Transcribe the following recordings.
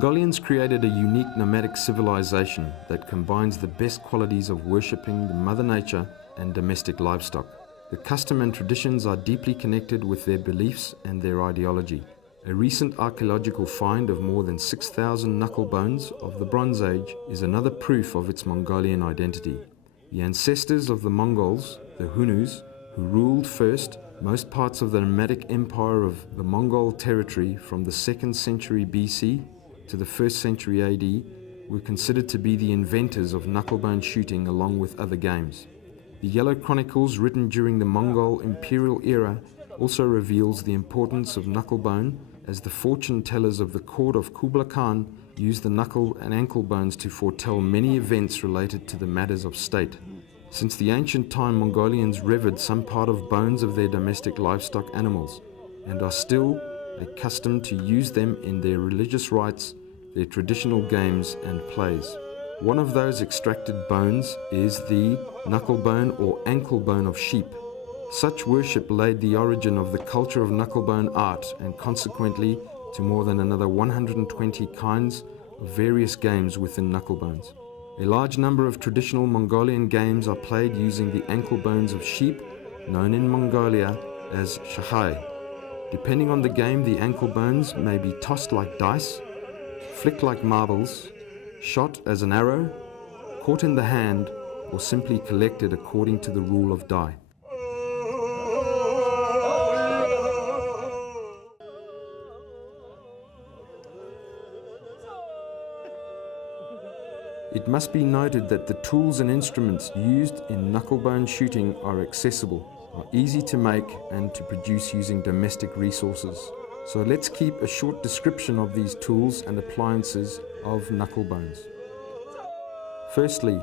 Mongolians created a unique nomadic civilization that combines the best qualities of worshipping the Mother Nature and domestic livestock. The custom and traditions are deeply connected with their beliefs and their ideology. A recent archaeological find of more than 6,000 knuckle bones of the Bronze Age is another proof of its Mongolian identity. The ancestors of the Mongols, the Hunus, who ruled first most parts of the nomadic empire of the Mongol territory from the 2nd century BC to the 1st century AD, were considered to be the inventors of knucklebone shooting along with other games. The Yellow Chronicles, written during the Mongol imperial era, also reveals the importance of knucklebone, as the fortune tellers of the court of Kublai Khan used the knuckle and ankle bones to foretell many events related to the matters of state. Since the ancient time, Mongolians revered some part of bones of their domestic livestock animals and are still accustomed to use them in their religious rites, their traditional games and plays. One of those extracted bones is the knucklebone or ankle bone of sheep. Such worship laid the origin of the culture of knucklebone art and consequently to more than another 120 kinds of various games within knucklebones. A large number of traditional Mongolian games are played using the ankle bones of sheep, known in Mongolia as Shagайн. Depending on the game, the ankle bones may be tossed like dice, flicked like marbles, shot as an arrow, caught in the hand, or simply collected according to the rule of die. It must be noted that the tools and instruments used in knucklebone shooting are accessible, are easy to make and to produce using domestic resources. So let's keep a short description of these tools and appliances of knucklebones. Firstly,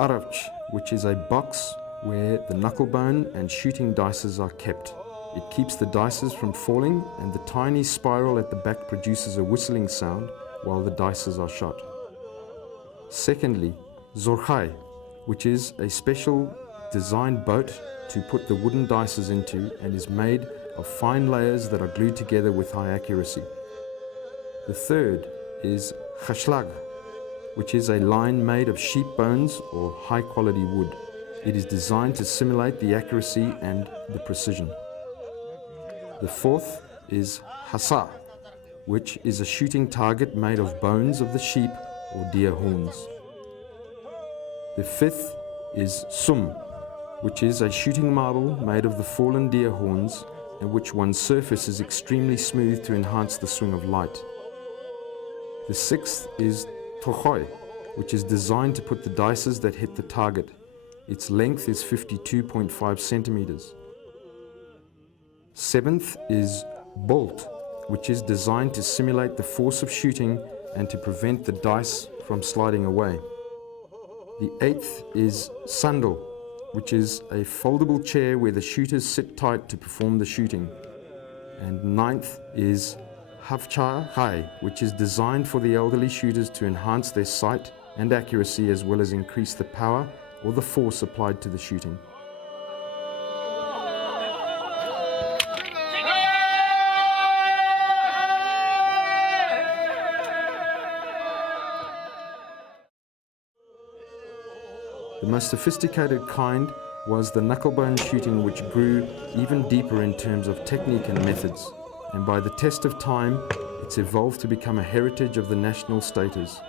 aravch, which is a box where the knucklebone and shooting dices are kept. It keeps the dices from falling, and the tiny spiral at the back produces a whistling sound while the dices are shot. Secondly, zorkhai, which is a special designed boat to put the wooden dices into and is made of fine layers that are glued together with high accuracy. The third is khashlag, which is a line made of sheep bones or high quality wood. It is designed to simulate the accuracy and the precision. The fourth is hasa, which is a shooting target made of bones of the sheep or deer horns. The fifth is sum, which is a shooting marble made of the fallen deer horns and which one's surface is extremely smooth to enhance the swing of light. The sixth is tokhoi, which is designed to put the dices that hit the target. Its length is 52.5 centimeters. Seventh is bolt, which is designed to simulate the force of shooting and to prevent the dice from sliding away. The eighth is sandal, which is a foldable chair where the shooters sit tight to perform the shooting. And ninth is havchahai, which is designed for the elderly shooters to enhance their sight and accuracy as well as increase the power or the force applied to the shooting. The most sophisticated kind was the knucklebone shooting, which grew even deeper in terms of technique and methods, and by the test of time it's evolved to become a heritage of the national status.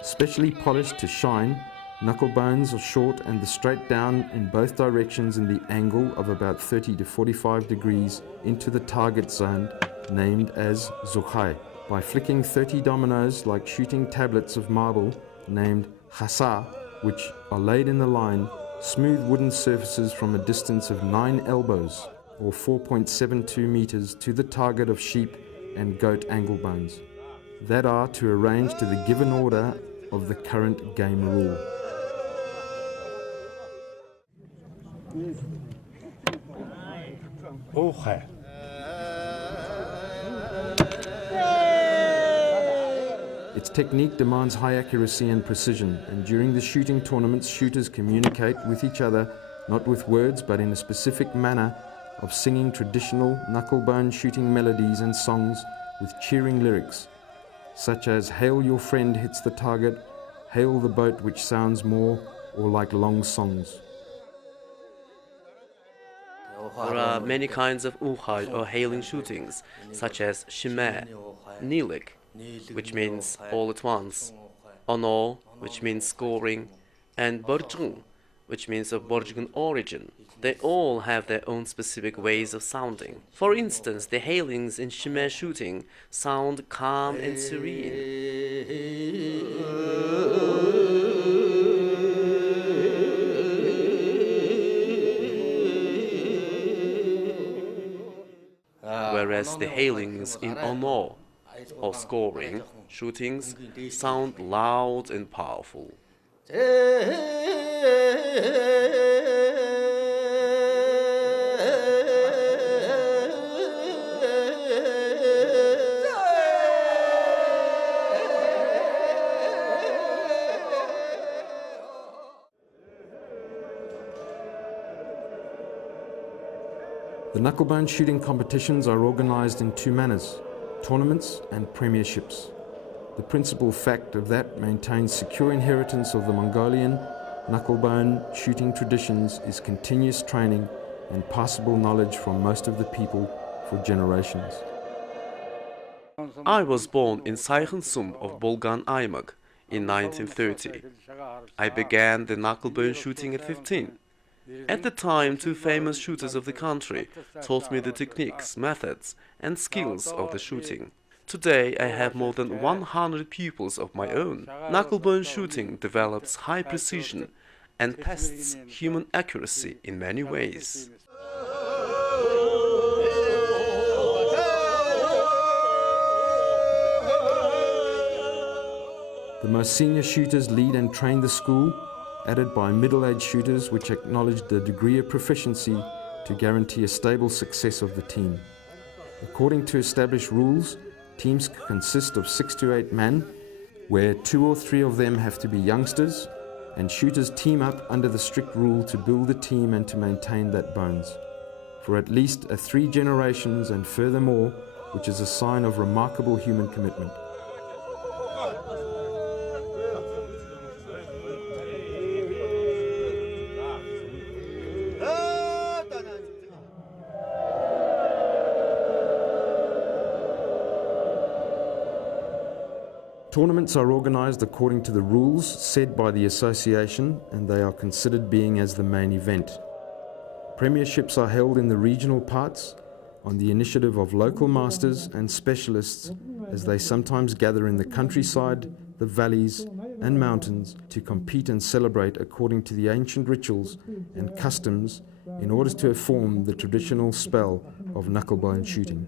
Specially polished to shine, knucklebones are short and the straight down in both directions in the angle of about 30 to 45 degrees into the target zone, named as zorkhai. By flicking 30 dominoes like shooting tablets of marble named hasa, which are laid in a line, smooth wooden surfaces from a distance of 9 elbows or 4.72 meters to the target of sheep and goat ankle bones, that are to arrange to the given order of the current game rule. Okay. Its technique demands high accuracy and precision, and during the shooting tournaments, shooters communicate with each other, not with words, but in a specific manner of singing traditional knucklebone shooting melodies and songs with cheering lyrics. such as "Hail your friend hits the target," "Hail the boat which sounds more," or like long songs. There are many kinds of uhaj or hailing shootings, such as shime, nilik, which means all at once, ono, which means scoring, and borjgun, which means of Borjgun origin. They all have their own specific ways of sounding. For instance, the hailings in shime shooting sound calm and serene. Whereas the hailings in ono, or scoring, shootings, sound loud and powerful. The knucklebone shooting competitions are organized in two manners: tournaments and premierships. The principal fact of that maintains secure inheritance of the Mongolian knucklebone shooting traditions is continuous training and passable knowledge from most of the people for generations. I was born in Sum of Bolgan Aymag in 1930. I began the knucklebone shooting at 15. At the time, two famous shooters of the country taught me the techniques, methods, and skills of the shooting. Today, I have more than 100 pupils of my own. Knucklebone shooting develops high precision and tests human accuracy in many ways. The most senior shooters lead and train the school, added by middle-aged shooters which acknowledge the degree of proficiency to guarantee a stable success of the team. According to established rules, teams consist of 6 to 8 men, where 2 or 3 of them have to be youngsters, and shooters team up under the strict rule to build the team and to maintain that bones for at least 3 generations and furthermore, which is a sign of remarkable human commitment. Tournaments are organized according to the rules set by the association, and they are considered being as the main event. Premierships are held in the regional parts on the initiative of local masters and specialists, as they sometimes gather in the countryside, the valleys and mountains to compete and celebrate according to the ancient rituals and customs in order to form the traditional spell of knucklebone shooting.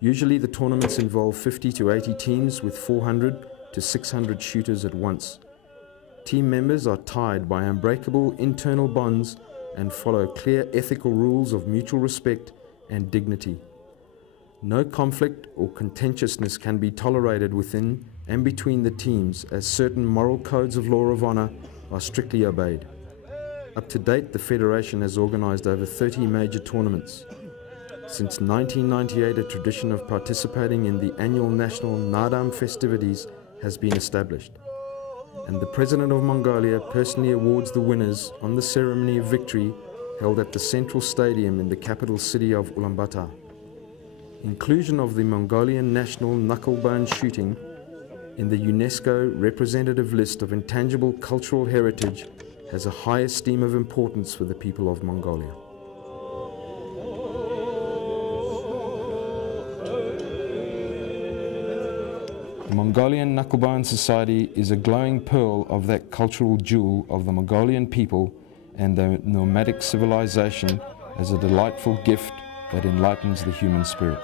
Usually the tournaments involve 50 to 80 teams with 400 to 600 shooters at once. Team members are tied by unbreakable internal bonds and follow clear ethical rules of mutual respect and dignity. No conflict or contentiousness can be tolerated within and between the teams, as certain moral codes of law of honor are strictly obeyed. Up to date, the Federation has organized over 30 major tournaments. Since 1998, a tradition of participating in the annual national Nadam festivities has been established, and the President of Mongolia personally awards the winners on the ceremony of victory held at the Central Stadium in the capital city of Ulaanbaatar. Inclusion of the Mongolian national knucklebone shooting in the UNESCO representative list of intangible cultural heritage has a high esteem of importance for the people of Mongolia. The Mongolian Knucklebone Society is a glowing pearl of that cultural jewel of the Mongolian people and their nomadic civilization as a delightful gift that enlightens the human spirit.